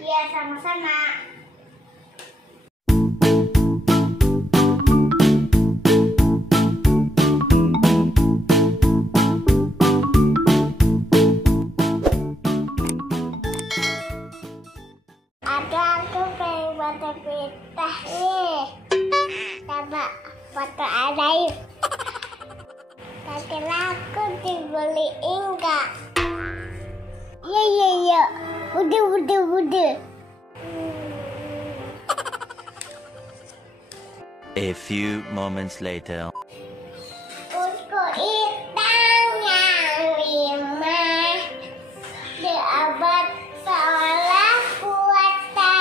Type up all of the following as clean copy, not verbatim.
Iya, sama-sama. Aku pengen foto pita nih. Coba foto ada yuk. Kakek aku dibeliin nggak? Iya. Udah. A few moments later. Buku hitam yang 5 di abad seolah kuota.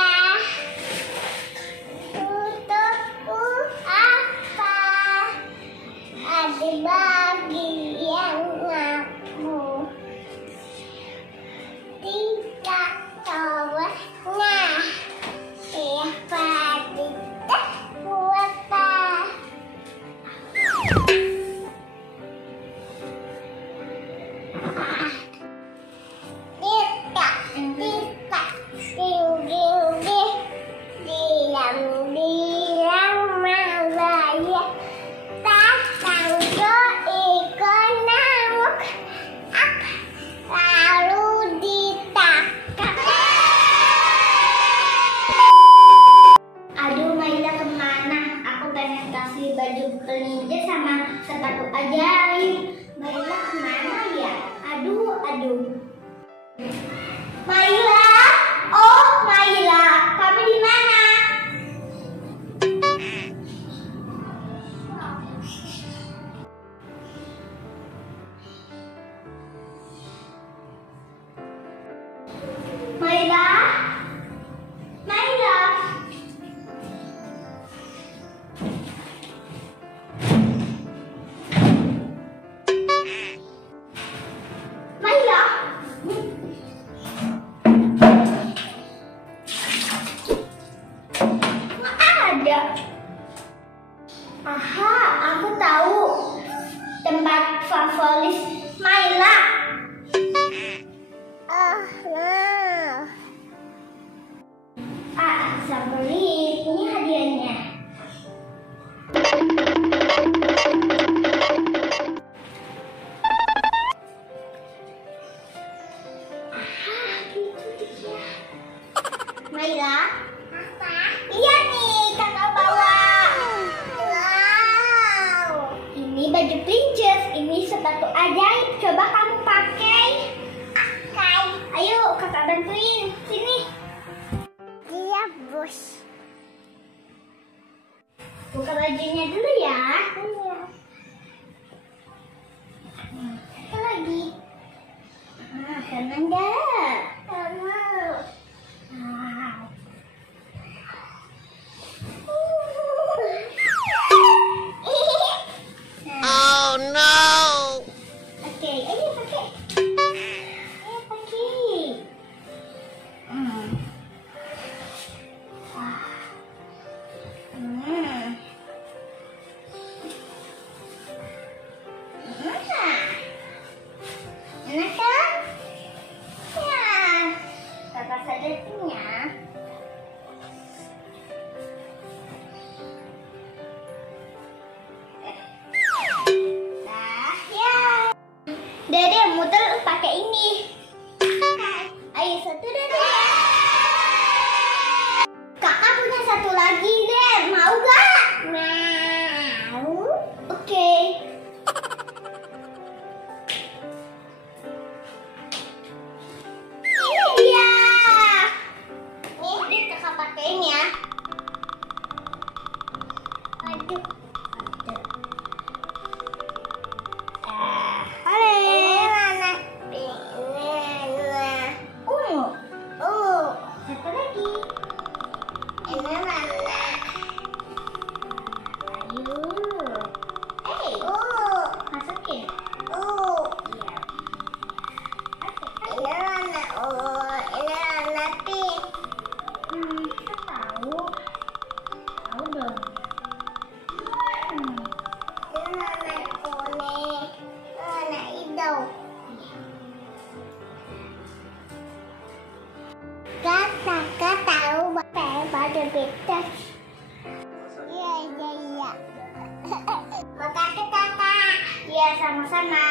Untukku apa? Ada bagian aku tidak tahu. Nah, siapa tidak kuota? Tidak, tinggi, diam malaya, datang ke ikon namuk, lalu ditangkap. Aduh, Maila kemana? Aku pengen kasih baju pelinja sama sepatu ajaib. Maila kemana ya? Aduh. Maila, oh Maila, kamu di mana? Maila. Aha, aku tahu tempat favorit Maila. Sabarit, ini hadiahnya. Maila, apa? Iya nih, kakak bawa. Wow. Ini baju princess, ini sepatu ajaib. Coba kamu pakai. Ayo, kakak bantuin. Sini. Iya, bos. Buka bajunya dulu ya. Iya. Apa lagi? Senang gak? Senang. Oh no! Oke, ayo pakai. Enak kan? Ya, kakak saja punya. Dede muter pakai ini. Ayo satu Dede. Kakak punya satu lagi deh. Mau gak? Mau. Oke. Ini dia. Ini kakak pakein ya. Aduh. beda-beda. Iya, iya, iya. Makasih kakak. Iya, sama-sama.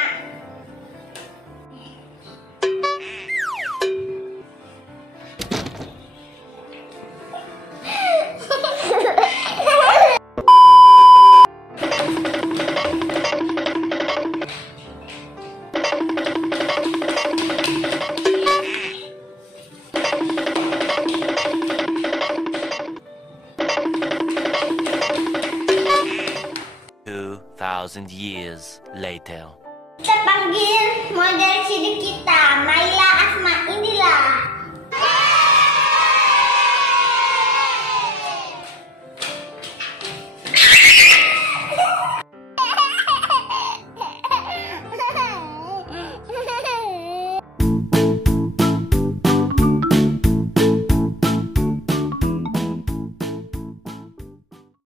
Thousand years later. Kita panggil model cilik kita, Maila Asma. Inilah.